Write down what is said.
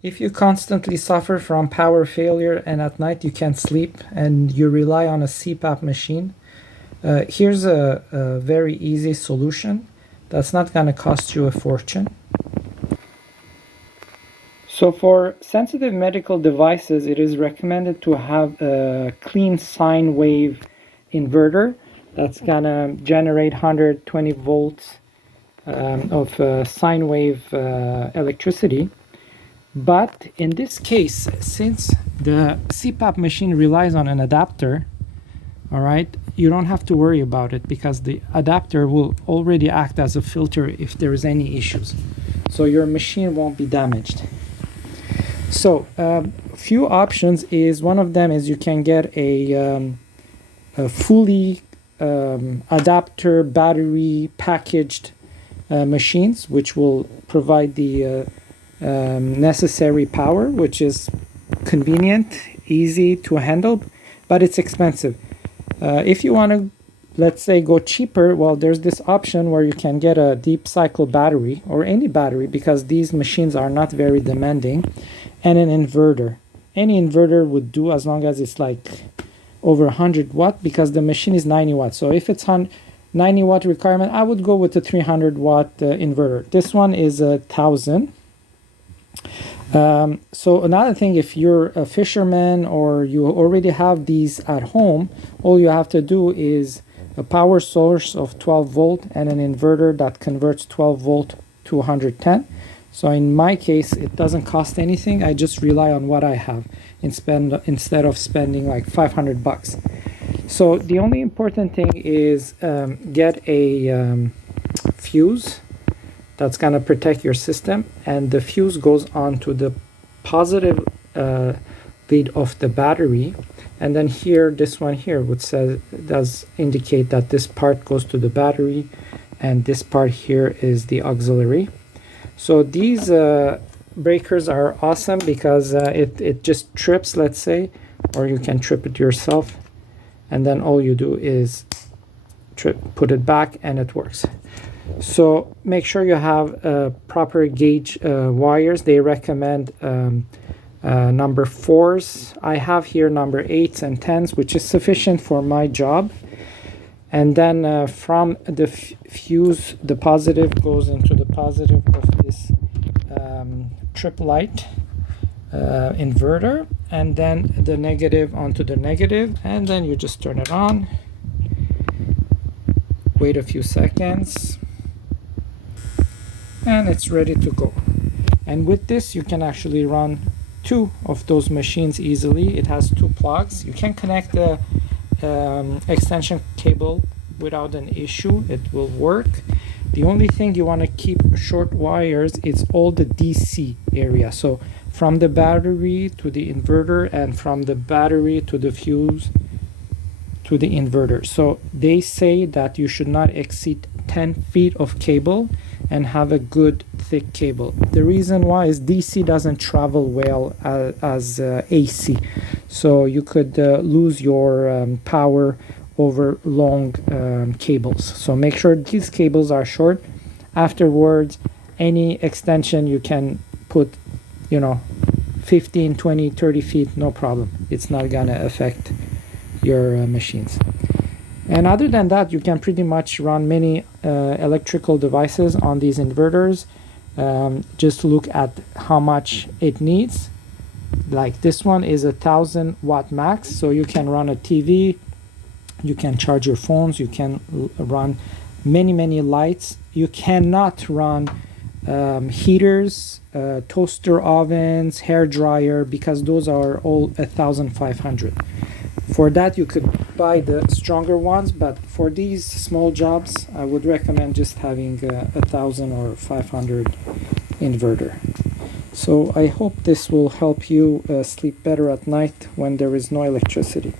If you constantly suffer from power failure and at night you can't sleep and you rely on a cpap machine, here's a very easy solution that's not going to cost you a fortune. So for sensitive medical devices, it is recommended to have a clean sine wave inverter that's going to generate 120 volts of sine wave electricity. But in this case, since the cpap machine relies on an adapter, all right, you don't have to worry about it because the adapter will already act as a filter if there is any issues. So your machine won't be damaged. So few options is, one of them is you can get a fully adapter battery packaged machines, which will provide the necessary power, which is convenient, easy to handle, but it's expensive. If you want to, let's say, go cheaper, well, there's this option where you can get a deep cycle battery or any battery, because these machines are not very demanding, and an inverter. Any inverter would do as long as it's like over 100 watt, because the machine is 90 watts. So if it's on 90 watt requirement, I would go with the 300 watt inverter. This one is 1,000. So another thing, if you're a fisherman or you already have these at home, all you have to do is a power source of 12 volt and an inverter that converts 12 volt to 110. So in my case, it doesn't cost anything. I just rely on what I have instead of spending like 500 bucks. So the only important thing is get a fuse that's going to protect your system, and the fuse goes on to the positive lead of the battery, and then here, this one here, which says, does indicate that this part goes to the battery and this part here is the auxiliary. So these breakers are awesome because it just trips, let's say, or you can trip it yourself, and then all you do is put it back and it works. So make sure you have proper gauge wires. They recommend number 4s. I have here number 8s and 10s, which is sufficient for my job. And then from the fuse, the positive goes into the positive of this trip light inverter, and then the negative onto the negative, and then you just turn it on. Wait a few seconds, and it's ready to go. And with this, you can actually run 2 of those machines easily. It has 2 plugs. You can connect the extension cable without an issue. It will work. The only thing you want to keep short wires is all the DC area. So from the battery to the inverter, and from the battery to the fuse to the inverter. So they say that you should not exceed 10 feet of cable and have a good thick cable. The reason why is DC doesn't travel well as AC. So you could lose your power over long cables. So make sure these cables are short. Afterwards, any extension you can put, 15, 20, 30 feet, no problem. It's not gonna affect your machines. And other than that, you can pretty much run many electrical devices on these inverters. Just look at how much it needs. Like this one is 1,000 watt max, so you can run a TV, you can charge your phones, you can run many lights. You cannot run heaters, toaster ovens, hair dryer, because those are all 1,500. For that, you could buy the stronger ones, but for these small jobs, I would recommend just having 1,000 or 500 inverter. So I hope this will help you sleep better at night when there is no electricity.